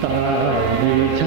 大理桥。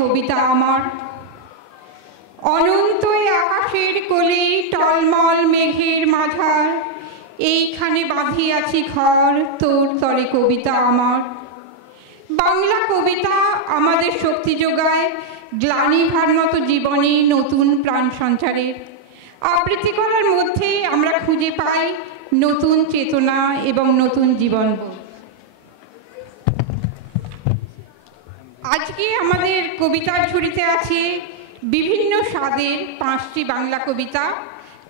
কবিতা আমার। অনন্ত আকাশের কোলে টলমল মেঘের মাঝার, এইখানে বাঁধিয়াছি ঘর তোর তরে কবিতা আমার। বাংলা কবিতা আমাদের শক্তি যোগায় গ্লানি ভারনত জীবনে নতুন প্রাণ সঞ্চারের। আবৃত্তি করার মধ্যে আমরা খুঁজে পাই নতুন চেতনা এবং নতুন জীবনবোধ। আজকে আমাদের কবিতার ঝুড়িতে আছে বিভিন্ন স্বাদের 5টি বাংলা কবিতা।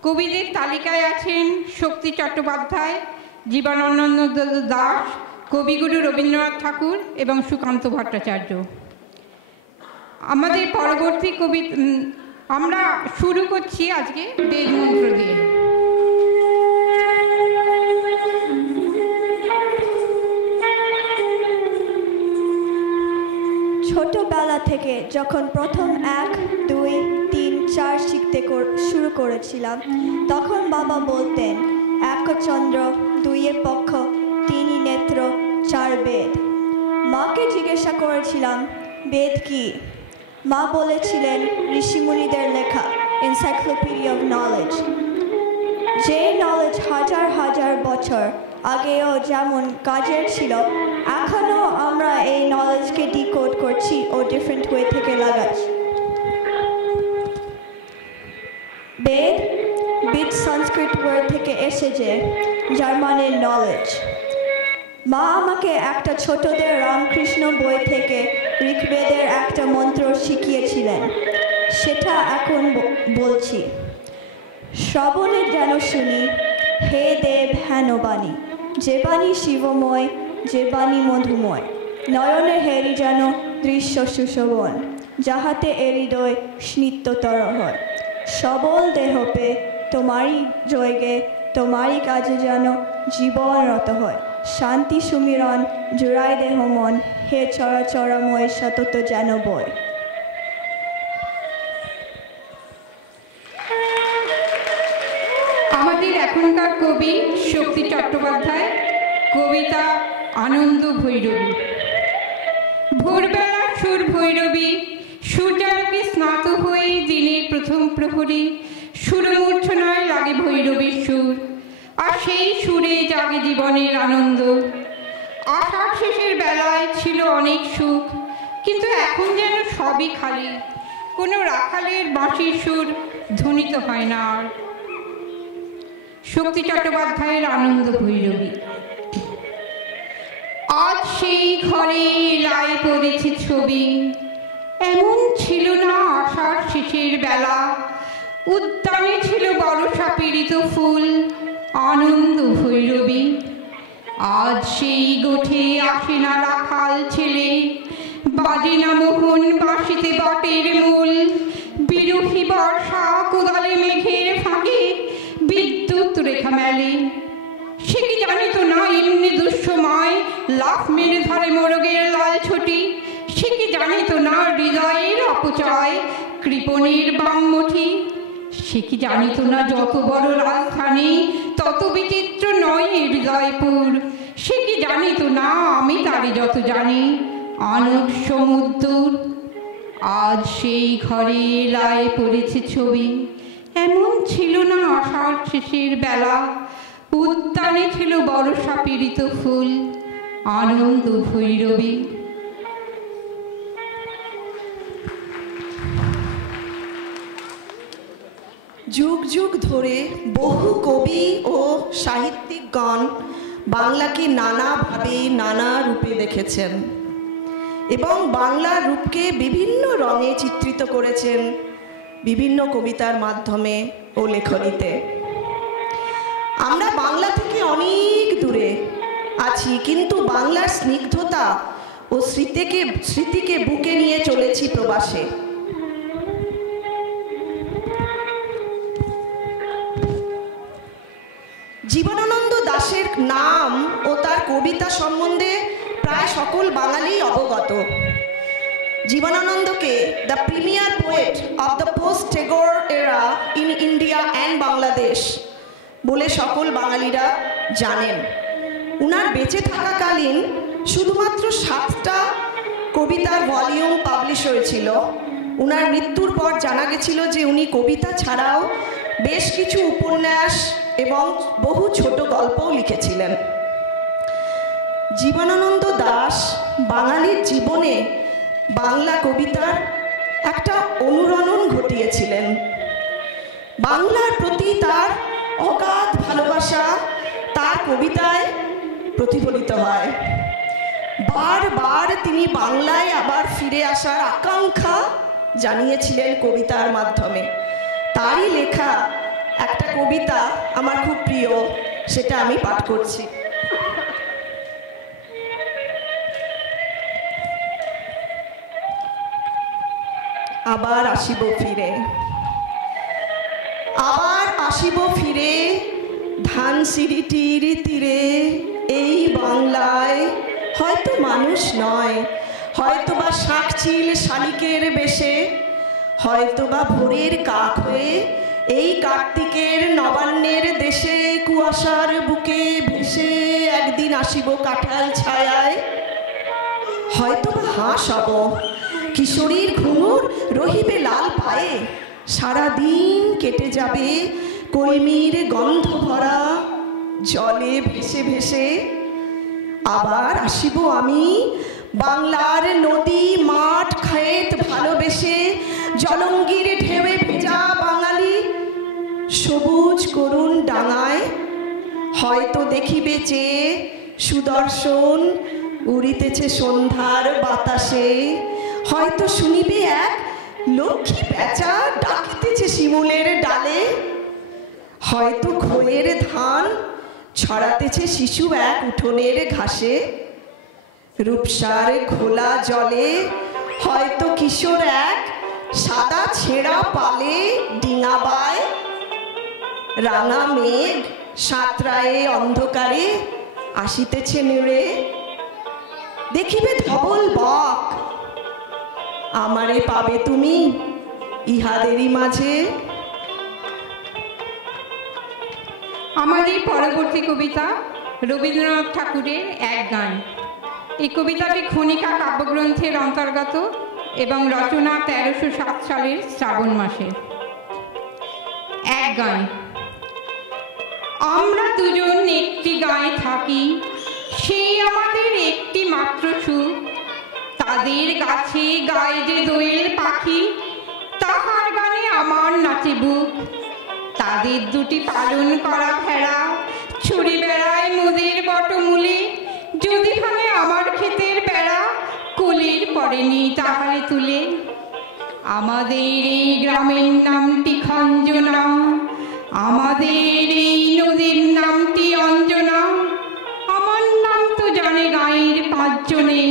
কবিদের তালিকায় আছেন শক্তি চট্টোপাধ্যায়, জীবনানন্দ দাশ, কবিগুরু রবীন্দ্রনাথ ঠাকুর এবং সুকান্ত ভট্টাচার্য। আমাদের পরবর্তী আমরা শুরু করছি আজকে বেদমন্ত্র দিয়ে। ছোটবেলা থেকে যখন প্রথম 1, 2, 3, 4 শিখতে শুরু করেছিলাম, তখন বাবা বলতেন 1 চন্দ্র, 2 পক্ষ, 3 নেত্র, 4 বেদ। মাকে জিজ্ঞাসা করেছিলাম বেদ কি? মা বলেছিলেন ঋষিমুনিদের লেখা এনসাইক্লোপিডিয়া অফ নলেজ। যে নলেজ হাজার হাজার বছর আগেও যেমন কাজের ছিল, এখনও আমরা এই নলেজকে ডিকোড করছি ও ডিফারেন্ট ওয়ে থেকে লাগাচ্ছি। বেদ সংস্কৃত ওয়ার্ড থেকে এসেছে, যার মানে নলেজ। মা আমাকে একটা ছোটদের রামকৃষ্ণ বই থেকে ঋগ্বেদের একটা মন্ত্র শিখিয়েছিলেন, সেটা এখন বলছি। শ্রবণে যেন শুনি হে দেব হেন বাণী, যে বাণী শিবময়, যে বাণী মধুময়। নয়নে হেরি যেন দৃশ্য সুশোভন, যাহাতে এ হৃদয় স্নিগ্ধতর হয়। সবল দেহ পে তোমারই জয়গে, তোমারই কাজে যেন জীবনরত হয়। শান্তি সুমিরন জুড়াই দেহ মন, হে চরাচরময় সতত যেন বয়। আমাদের এখনকার কবি শক্তি চট্টোপাধ্যায়, কবিতা আনন্দ ভৈরবী। ভোরবেলা সুর ভৈরবী, সূর্যালোকে স্নাত হয়ে দিনের প্রথম প্রহরী, সুরমূর্ছনায় লাগে ভৈরবীর সুর, আর সেই সুরে জাগে জীবনের আনন্দ। আষাঢ় শেষের বেলায় ছিল অনেক সুখ, কিন্তু এখন যেন সবই খালি, কোনো রাখালের বাঁশির সুর ধ্বনিত হয় না আর। শক্তি চট্টোপাধ্যায়ের আনন্দ ভৈরবী। আজ সেই ঘরে লাই পড়েছে ছবি, এমন ছিল না আষাঢ় শেষের বেলা। উদ্যানে ছিল বরষা পীড়িত ফুল, আনন্দ ভৈরবী। আজ সেই গোঠে আসে না রাখাল ছেলে, বাজে না মোহন বাঁশিতে বটের মূল। বিরোহী বর্ষা কোদালে মেঘের ফাঁকে বিদ্যুৎ রেখা মেলে। সে কি জানিত না এমনি দুঃসময় লাফ মেরে ধরে মোরগের লাল ছুটি। সে কি জানিত না হৃদয়ের অপচয় কৃপণের বামমুঠি। সে কি জানিত না যত বড় রাজধানী তত বিচিত্র নয় হৃদয়পুর। সে কি জানিত না আমি তারে যত জানি আনুক সমুদ্র। আজ সেই ঘরে লাই পড়েছে ছবি, এমন ছিল না আষাঢ় শেষের বেলা। উদ্যানে ছিল বরষা পীড়িত ফুল, আনন্দ ভৈরবী। যুগ যুগ ধরে বহু কবি ও সাহিত্যিকগণ বাংলাকে নানাভাবে নানা রূপে দেখেছেন এবং বাংলার রূপকে বিভিন্ন রঙে চিত্রিত করেছেন বিভিন্ন কবিতার মাধ্যমে ও লেখনীতে। আমরা বাংলা থেকে অনেক দূরে আছি, কিন্তু বাংলার স্নিগ্ধতা ও স্মৃতিকে বুকে নিয়ে চলেছি প্রবাসে। জীবনানন্দ দাশের নাম ও তার কবিতা সম্বন্ধে প্রায় সকল বাঙালি অবগত। জীবনানন্দকে the premier poet of the post Tagore era in India and Bangladesh বলে সকল বাঙালিরা জানেন। উনার বেঁচে থাকাকালীন শুধুমাত্র 7টা কবিতার ভলিউম পাবলিশ হয়েছিল। উনার মৃত্যুর পর জানা গেছিল যে উনি কবিতা ছাড়াও বেশ কিছু উপন্যাস এবং বহু ছোট গল্পও লিখেছিলেন। জীবনানন্দ দাশ বাঙালির জীবনে বাংলা কবিতার একটা অনুরণন ঘটিয়েছিলেন। বাংলার প্রতি তার অগাধ ভালোবাসা তার কবিতায় প্রতিফলিত হয়। বারবার তিনি বাংলায় আবার ফিরে আসার আকাঙ্ক্ষা জানিয়েছিলেন কবিতার মাধ্যমে। তারই লেখা একটা কবিতা আমার খুব প্রিয়, সেটা আমি পাঠ করছি। আবার আসিব ফিরে, আবার আসিব ফিরে ধানসিঁড়িটির তীরে, এই বাংলায় হয়তো মানুষ নয়, হয়তো বা শাঁকচিল শালিকের বেশে, হয়তো বা ভোরের কাক হয়ে এই কার্তিকের নবান্নের দেশে, কুয়াশার বুকে ভেসে একদিন আসিব কাঁঠাল ছায়ায়, হয়তো বা হাঁস হব, কিশোরীর ঘুঙুর রহিবে লাল পায়ে, সারাদিন কেটে যাবে কলমির গন্ধ ভরা জলে ভেসে ভেসে। আবার আসিব আমি বাংলার নদী মাঠ ক্ষেত ভালোবেসে, জলঙ্গির ঢেউয়ে ভেজা বাঙালি সবুজ করুণ ডাঙায়, হয়তো দেখিবে চেয়ে সুদর্শন উড়িতেছে সন্ধ্যার বাতাসে, হয়তো শুনিবে এক লক্ষ্মী পেঁচা ডাকিতেছে শিমুলের ডালে, হয়তো খোয়ের ধান ছড়াতেছে শিশু এক উঠোনের ঘাসে, রূপসার ঘোলা জলে হয়তো কিশোর এক সাদা ছেঁড়া পালে ডিঙাবায়, রাঙা মেঘ সাঁতরায়ে অন্ধকারে আসিতেছে নেড়ে, দেখিবে ধবল বক, আমারে পাবে তুমি ইহাদেরই মাঝে। আমার এই পরবর্তী কবিতা রবীন্দ্রনাথ ঠাকুরের এক গান। এই কবিতাটি খনিকা কাব্যগ্রন্থের অন্তর্গত এবং রচনা 1307 সালের শ্রাবণ মাসে। এক গান। আমরা দুজন একটি গায়ে থাকি, সেই আমাদের একটি মাত্র সুখ, তাদের গাছে গায়ে যে দোয়েল পাখি, তাহার গানে আমার নাচে বুক, তাদের দুটি পালন করা ভেড়া ছুরি বেড়ায় মোদের বটমূলে, যদি ভাঙে আমার ক্ষেতের বেড়া কোলের পড়েনি তাহারে তুলে। আমাদের এই গ্রামের নামটি খঞ্জনা, আমাদের এই নদীর নামটি অঞ্জনা, আমার নাম তো জানে গাঁয়ের পাঁচজনে,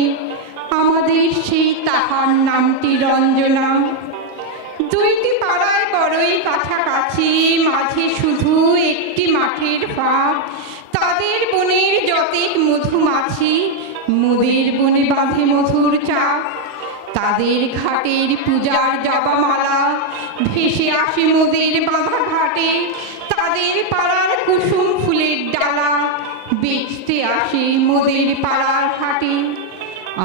আমাদের সেই তাহার নামটি রঞ্জনা। দুইটি পাড়ায় বড়ই কাছাকাছি, মাঝে শুধু একটি মাঠের ফাঁক, তাদের বনের যতেক মধুমাছি, মোদের বনে বাঁধে মধুর চাক, তাদের ঘাটের পূজার জবামালা ভেসে আসে মোদের বাঁধা ঘাটে, তাদের পাড়ার কুসুম ফুলের ডালা বেচতে আসে মোদের পাড়ার হাটে।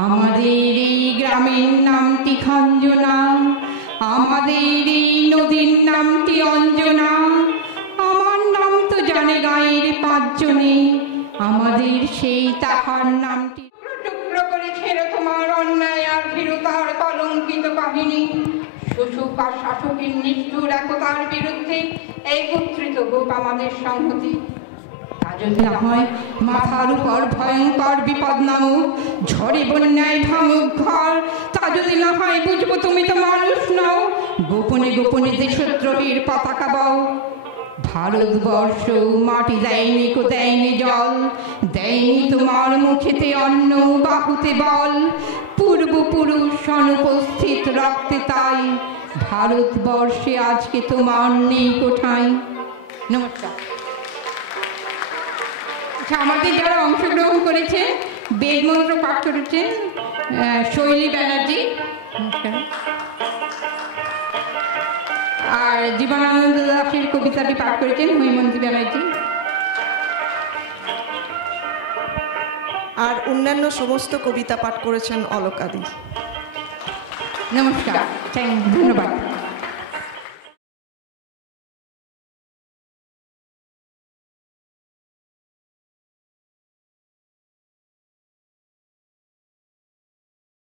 আমাদের এই গ্রামের নামটি খঞ্জনা, আমাদের এই নদীর নামটি অঞ্জনা, আমার নাম তো জানে গাঁয়ের পাঁচজনে, আমাদের সেই তাহার নামটি। টুকরো করে ছেড়ে তোমার অন্যায় আর ভীরুতার কলঙ্কিত কাহিনী, শোষক আর শাসকের নিষ্ঠুর একতার বিরুদ্ধে একত্রিত হোক আমাদের সংহতি। তা যদি না হয় মাথার উপর ভয়ঙ্কর বিপদ নামুক, ঝড়ে বন্যায় ভাঙুক ঘর, তা যদি না হয় বুঝবো তুমি তো মানুষ নও, গোপনে গোপনে দেশদ্রোহীর পতাকা বও। ভারতবর্ষ মাটি দেয়নি কো দেয়নি জল, দেয়নি তোমার মুখেতে অন্ন বাহুতে বল, পূর্বপুরুষ অনুপস্থিত রক্তে তাই, ভারতবর্ষে আজকে তোমার নেই কোঠায়। নমস্কার। আমাদের যারা অংশগ্রহণ করেছে বেদমন্ত্র পাঠ করেছেন শৈলী ব্যানার্জি, আর জীবনানন্দ দাশের কবিতাটি পাঠ করেছেন হৈমন্তী ব্যানার্জি। আর অন্যান্য সমস্ত কবিতা পাঠ করেছেন অলকাদি। নমস্কার, ধন্যবাদ।